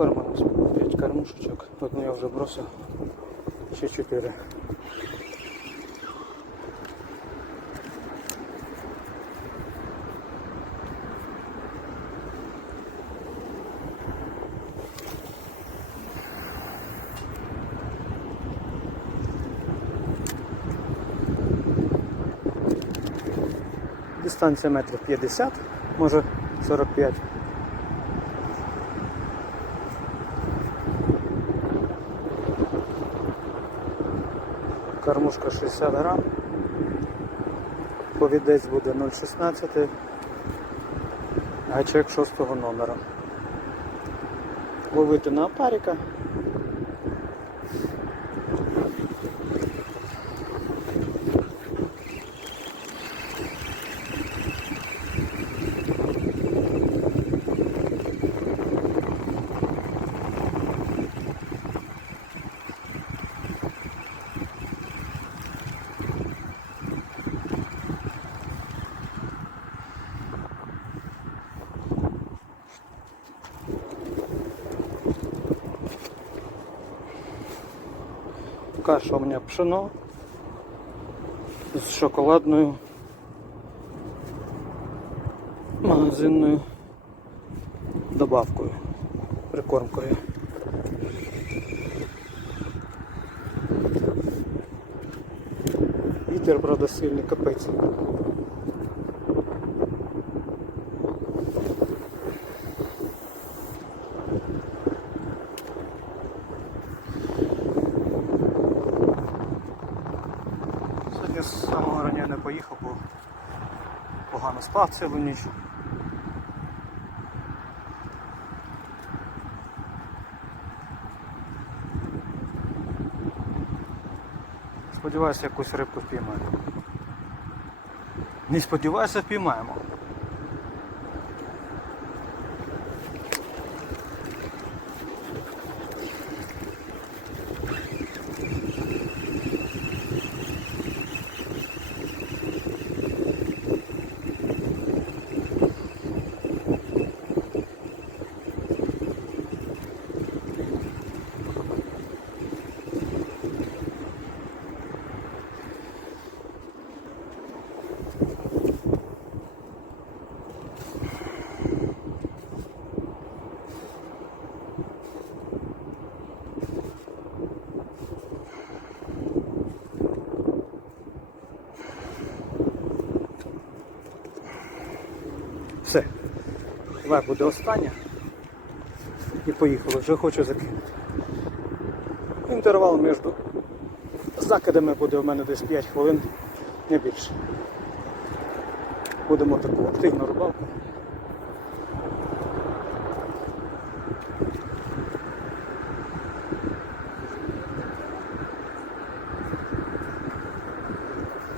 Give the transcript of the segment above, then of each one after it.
Кормимось. 5 кормушечок. Одну я вже бросив. Ще 4. Дистанція метрів 50, може 45. Кормушка 60 грам. Повідець буде 0,16. Гачек 6 номера. Ловити на опарика. Каша у меня пшено з шоколадною магазинною добавкою, прикормкою. Вітер, правда, сильний капець. Сьогодні з самого рання не поїхав, бо погано спав цілу ніч. Сподіваюся, якусь рибку впіймаємо. Не сподіваюся, впіймаємо. Все. Давай буде остання. І поїхали, вже хочу закинути. Інтервал між закидами буде у мене десь 5 хвилин, не більше. Будемо таку активну рибалку.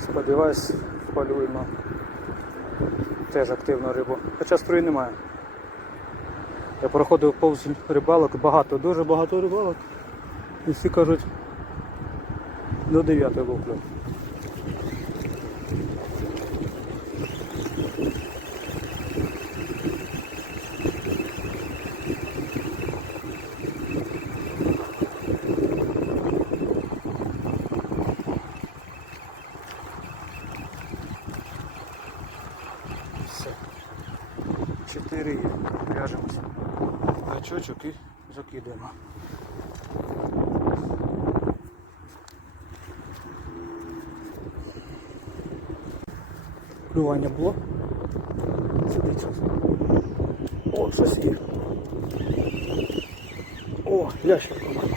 Сподіваюсь, полюємо теж активну рибу. Хоча строї немає. Я проходив повз рибалок, багато, дуже багато рибалок. І всі кажуть, до 9 луплю. 4 є. В'яжемося. Гачочок і закидаємо. Клювання було. Сюди щось. О, щось є. О, лящик по-моєму.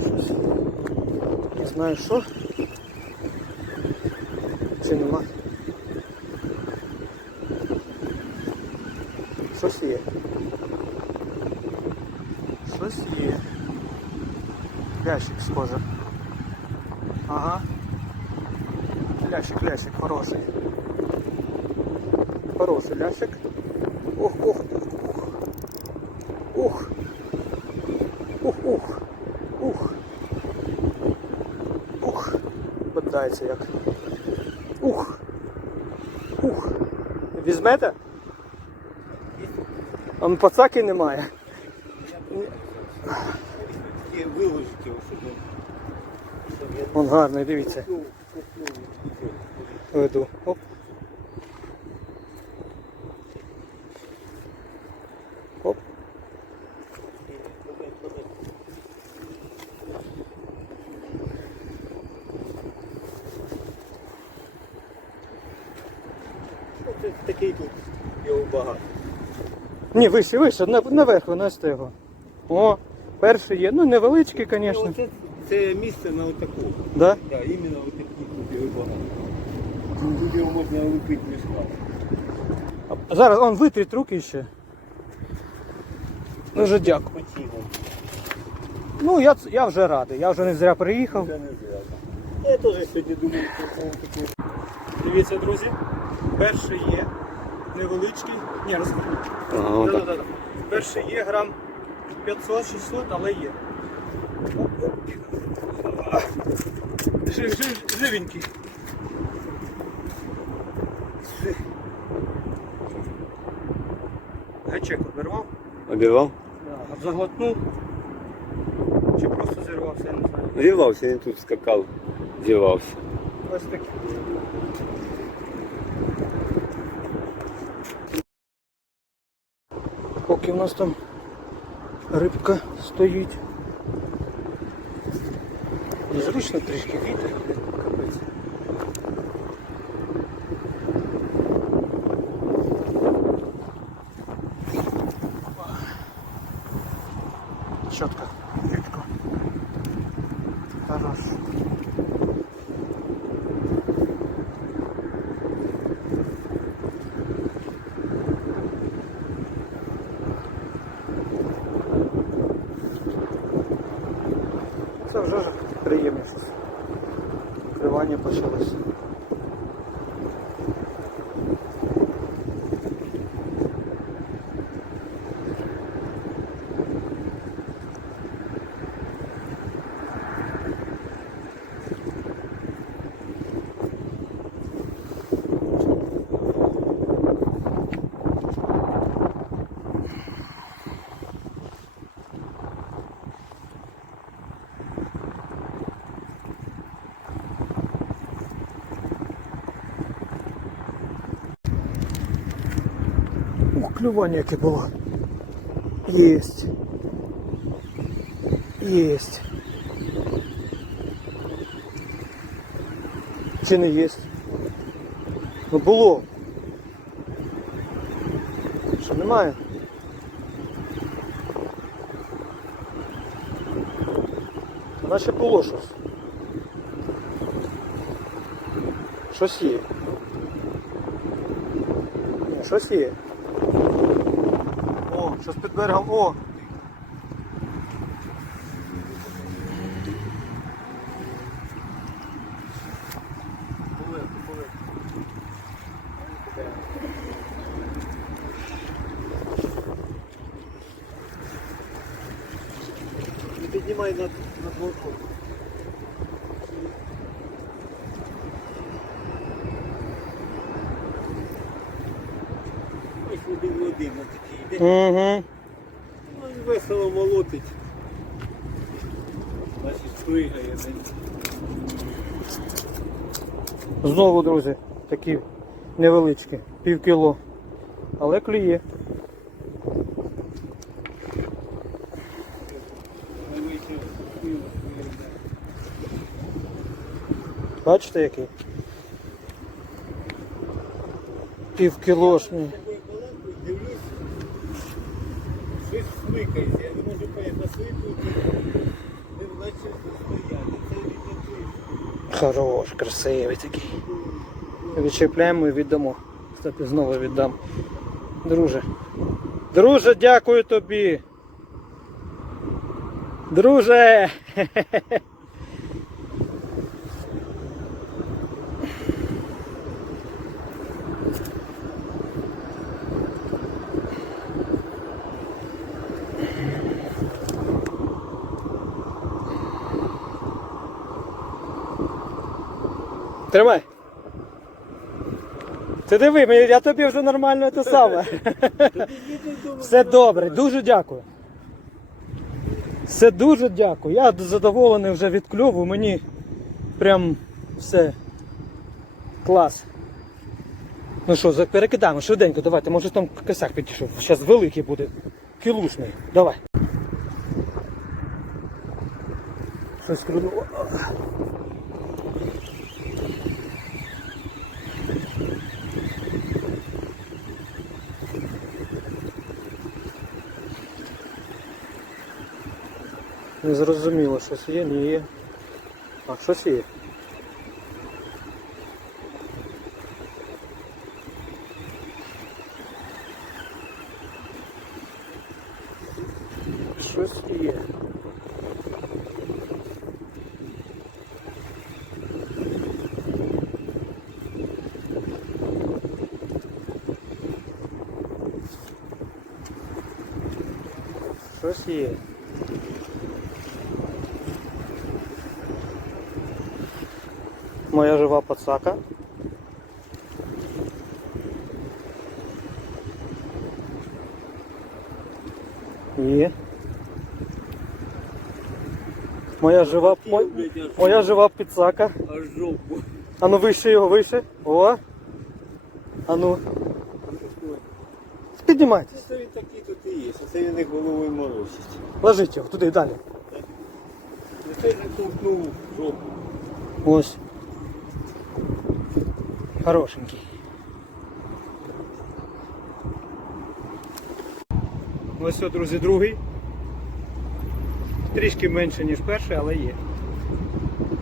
Щось. Не знаю що. Чи нема. Щось є. Щось є. Лящик схоже. Ага. Лящик, лящик, хороший. Хороший лящик. Ух, ух, ух, ух. Ух, ух, ух. Ух. Бодається як. Ух. Ух. Візьмете? Он пацаки немає. Такі виложки, щоб Вон гарний, дивіться. Веду. Оп. Оп. Такий тут його багато. Ні, вище, вище, на- наверх виносите його. О, перший є. Ну невеличкий, Ну, звісно. Оце це місце на отаку. Да? Так, іменно отакі тут його багато. Тут його можна лупити мішками. А Зараз он витріть руки ще. Дуже дякую. Починок. Ну, я, ц- я вже радий, я вже не зря приїхав. Це не зв'язано. Я теж сьогодні думаю, що це таке. Дивіться, друзі, перший є невеличкий. Ні. Ага, Да-да-да. Перший є грам 500-600, але є. Жив, жив, живенький. Гачек обірвав, Обірвав? заглотнув. Чи просто зірвався, я не знаю. Зірвався, він тут скакав, зірвався. Ось такий. В нас там рибка стоїть. Незручно трішки вітер, блін, капець. Чітко, чітко. Хорош. Це вже приємніше. Кривання почалося. Клювання яке було. Єсть. Єсть. Чи не єсть? Ну було. Що немає? Наче було щось. Щось є. Щось є. О, щось під берегом. О! Не піднімай над, над балкон. Ось один в один на такий йде. Угу. Ну, і весело молотить. Значить, пригає. Знову, друзі, такі невеличкі, пів кіло. Але клює. Бачите який? Пів щось смикається. Я не можу насвикують, не наче стояти. Це від Хорош, красивий такий. Відчепляємо і віддамо. Кстати, знову віддам. Друже. Друже, дякую тобі. Друже! Тримай. Ти диви, я тобі вже нормально те саме. Все добре, дуже дякую. Все дуже дякую. Я задоволений вже від кльову. Мені прям все клас. Ну що, перекидаємо швиденько, давайте, може там косяк підійшов. Зараз великий буде. Кілушний. Давай. Щось клюнуло. Не зрозуміло, щось є, ні є. А щось є. Щось є. Щось є. Моя жива пацака. Є. Моя жива, мо- моя жива пицака. Аж жопу. А ну вище його, вище. О. А ну. Піднімайтесь. Це він такий тут і є, це він їх головою морочить. Ложіть його туди далі. Це ж ковтнув жопу. Ось. Хорошенький. Ось все, друзі, другий. Трішки менше, ніж перший, але є.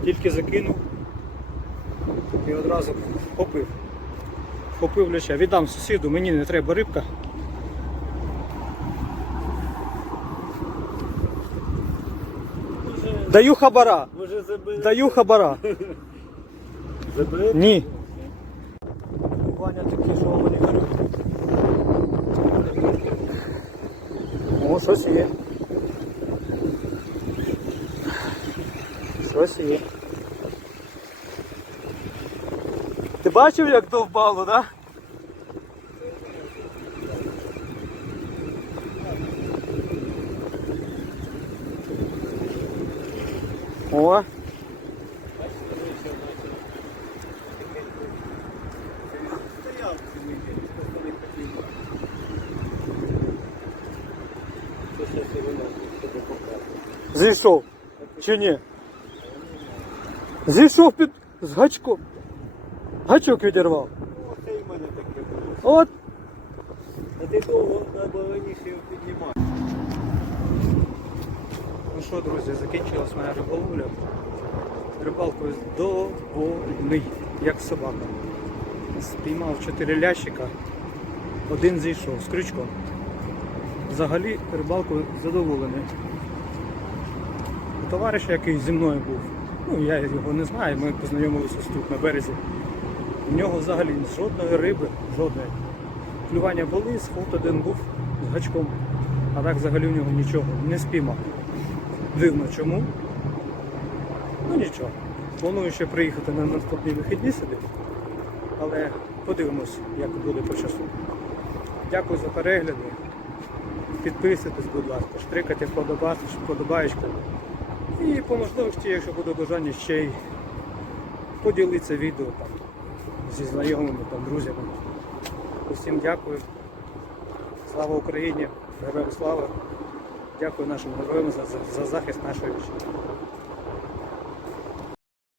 Тільки закинув і одразу попив. Попив ляща. Віддам сусіду, мені не треба рибка. Даю хабара. Даю хабара. Ні. Ваня такий, що мені кажуть. О, щось є. Щось є. Ти бачив, як довбало, так? Да? О, Зійшов. Чи ні? Зійшов під з гачком. Гачок відірвав. Оце і в мене таке було. От. А ти довго раніше його піднімати. Ну що, друзі, закінчилась моя риболовля. Рибалкою довольний, як собака. Спіймав 4 лящика, один зійшов з крючком. Взагалі рибалкою задоволений. Товариш, який зі мною був, ну я його не знаю, ми познайомилися тут на березі. У нього взагалі жодної риби, жодної. Клювання були, сход один був з гачком, а так взагалі у нього нічого не спіймав. Дивно чому. Ну нічого. Планую ще приїхати на наступні вихідні сюди. Але подивимось, як буде по часу. Дякую за перегляди. Підписуйтесь, будь ласка, штрикайте вподобаєчку. І по можливості, якщо буде бажання, ще й поділитися відео там, зі знайомими, там, друзями. Усім дякую. Слава Україні! Героям слава! Дякую нашим героям за, за, за захист нашої вітчизни.